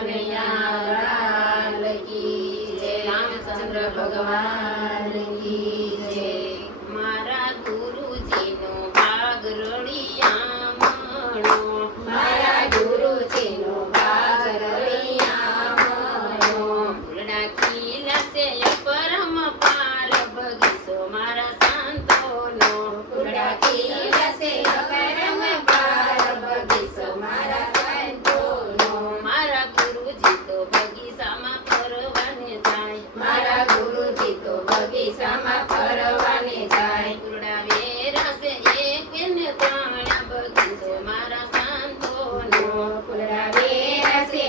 કનૈયા કી જય, રામચંદ્ર ભગવાન કી જય। મારા ગુરુજીનો ભાગ રળિયામણો, મારા ગુરુજીનો ભાગ રળિયામણો। ફૂલડા ખીલા છે પરમ પાર બગીચો મારા સંતોનો, ફૂલડા ખીલા છે પરમ પાર બગીચો મારા સંતોનો। મારા ગુરુજી તો બગીચામાં ફરવાને જાય, મારા ગુરુજી તો બગીચામાં ફરવાને જાય। ફૂલડા વેરા છે એક ને ત્રણ બગીચો મારા સંતોનો, ફૂલડા વેરા છે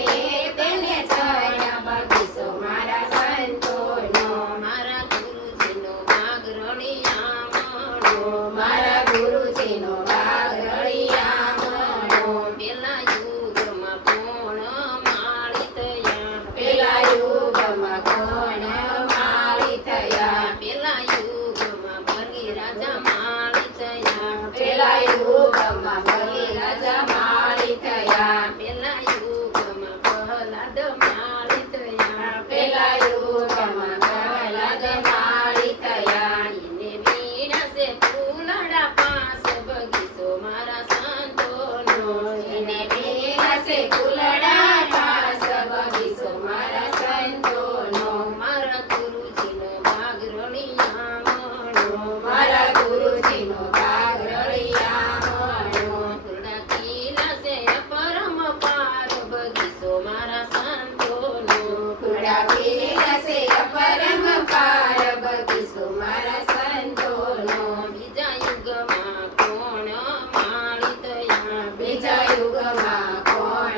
તેને છાયા બગીચો મારા સંતોનો। મારા ગુરુજીનો ભાગ રળિયામણો, મારા ગુરુજીનો ભાગ રળિયામણો। પેલા યુગમાં કોણ માળી થયા, પેલા યુગમાં કોણ માળી થયા, પેલા યુગમાં બલી રાજા માળી થયા, પેલા યુગમાં બલિ રાજા માળી થયા, પેલા યુગમાં પ્રહલાદ માળી થયા, પેલા યુગમાં પ્રહલાદ માળી થયા। એને વીણા છે ફૂલડા પાસ બગીચો મારા સંતોનો, એને વીણા છે ફૂલડા પાસ બગીચો મારા સંતોનો। મારા ગુરુજીનો ભાગ રળિયામણો, મારા ગુરુજીનો ભાગ રળિયામણો। ફૂલડા ખીલા છે પરમ પાર બગીચો મારા સંતોનો, ફૂલડા ખીલા છે પરમ પાર બગીચો મારા સંતોનો। બીજા યુગમાં કોણ માળી થયા, બીજા યુગમાં કોણ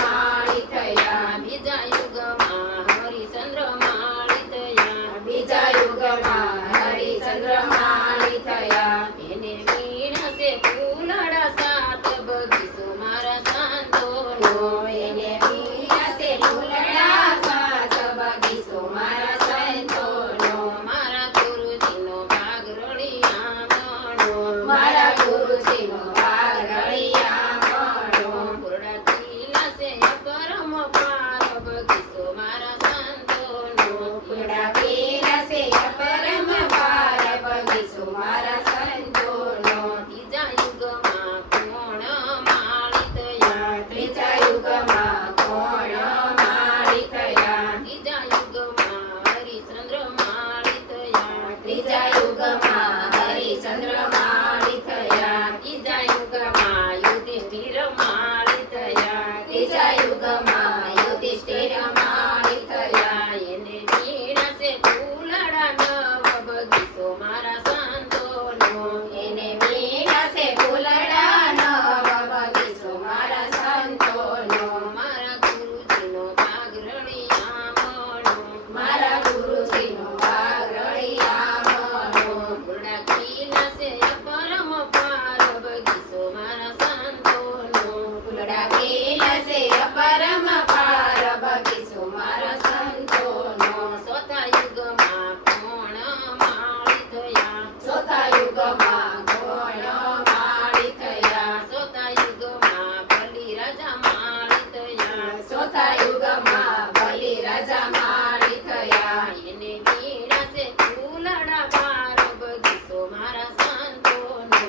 માળી થયા, બીજા યુગમાં હરિચંદ્ર માળી થયા, બીજા યુગમાં હરિચંદ્ર માળી થયા। એને વીણા છે ફૂલડા સાત બગીચો મારા સંતોનો, એને વીણા છે ફૂલડા સાત બગીચો મારા સંતોનો। મારા ગુરુજીનો ભાગ રળિયામણો, મારા ગુરુજીનો ભાગ રળિયામણો। ફૂલડા ખીલા છે પરમ પાર બગીચો મારા સંતોનો, ફૂલડા ખીલા છે પરમ પાર બગીચો મારા સંતોનો। ત્રીજા યુગમાં કોણ માળી થયા, ત્રીજા યુગમાં કોણ માળી થયા, ત્રીજા યુગમાં હરિચંદ્ર માળી થયા, ત્રીજા યુગમાં હરિચંદ્ર માળી થયા, ત્રીજા યુગમાં યુધિષ્ઠિર માળી થયા, ત્રીજા યુગમાં યુધિષ્ઠિર માળી થયા। એને વીણા છે ફૂલડા નવ બગીચો મારા સંતોનો, એને વીણા છે ફૂલડા નવ બગીચો મારા સંતોનો। મારા ગુરુજીનો ભાગ રળિયામણો, મારા ગુરુજીનો ભાગ રળિયામણો। ફૂલડા ખીલા છે પરમ પાર બગીચો મારા સંતોનો, ફૂલડા ખીલા છે પરમ પાર બગીચો મારા સંતોનો। ચોથા યુગમાં કોણ માળી થયા, ચોથા યુગમાં કોણ માળી થયા, ચોથા યુગમાં બલિ રાજા માળી થયા, ચોથા યુગમાં બલિ રાજા માળી થયા। એને વીણા છે ફૂલડા પાર બગીચો મારા સંતોનો,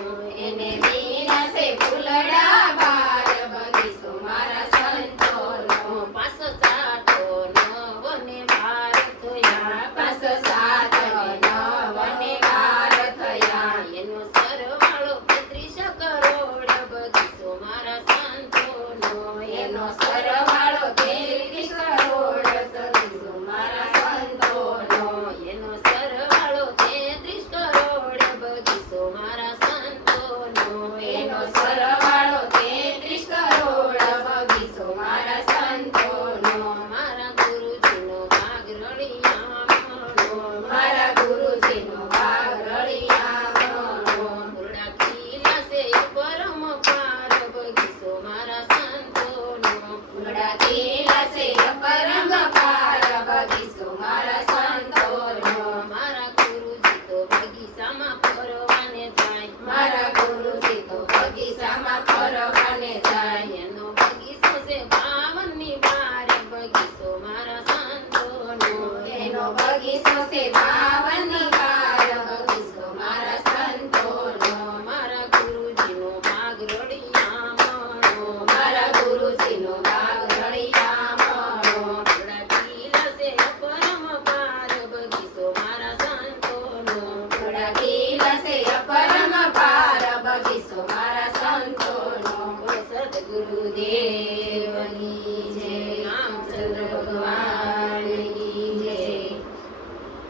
એને વીણા છે ફૂલડા પાર બગીચો મારા સંતોનો। પાસ સાતો નવ ને બાર થયા, પાસ સાત નવ ને બાર થયા, એનો સરવાળો 35 કરોડ બગીચો મારા સંતોનો, એનો સરવાળો 33 કરોડ બગીચો મારા સંતોનો। એનો સરવાળો 33 કરોડ બગીચો મારા સંતોનો, એનો સરવાળો 33 કરોડ બગીચો મારા સંતોનો। મારા ગુરુજીનો ભાગ રળિયામણો, મારા ગુરુજીનો ભાગ રળિયામણો। ફૂલડા ખીલા છે પરમ પાર બગીચો મારા સંતોનો, ફૂલડા ખીલા છે પરમ પાર બગીચો મારા સંતોનો। મારા ગુરુજી તો બગીચામાં ફરવાને જાય, મારા ગુરુજી તો બગીચામાં ફરવાને જાય, એનો બગીચો છે 52 ની બાર ગુરુદેવ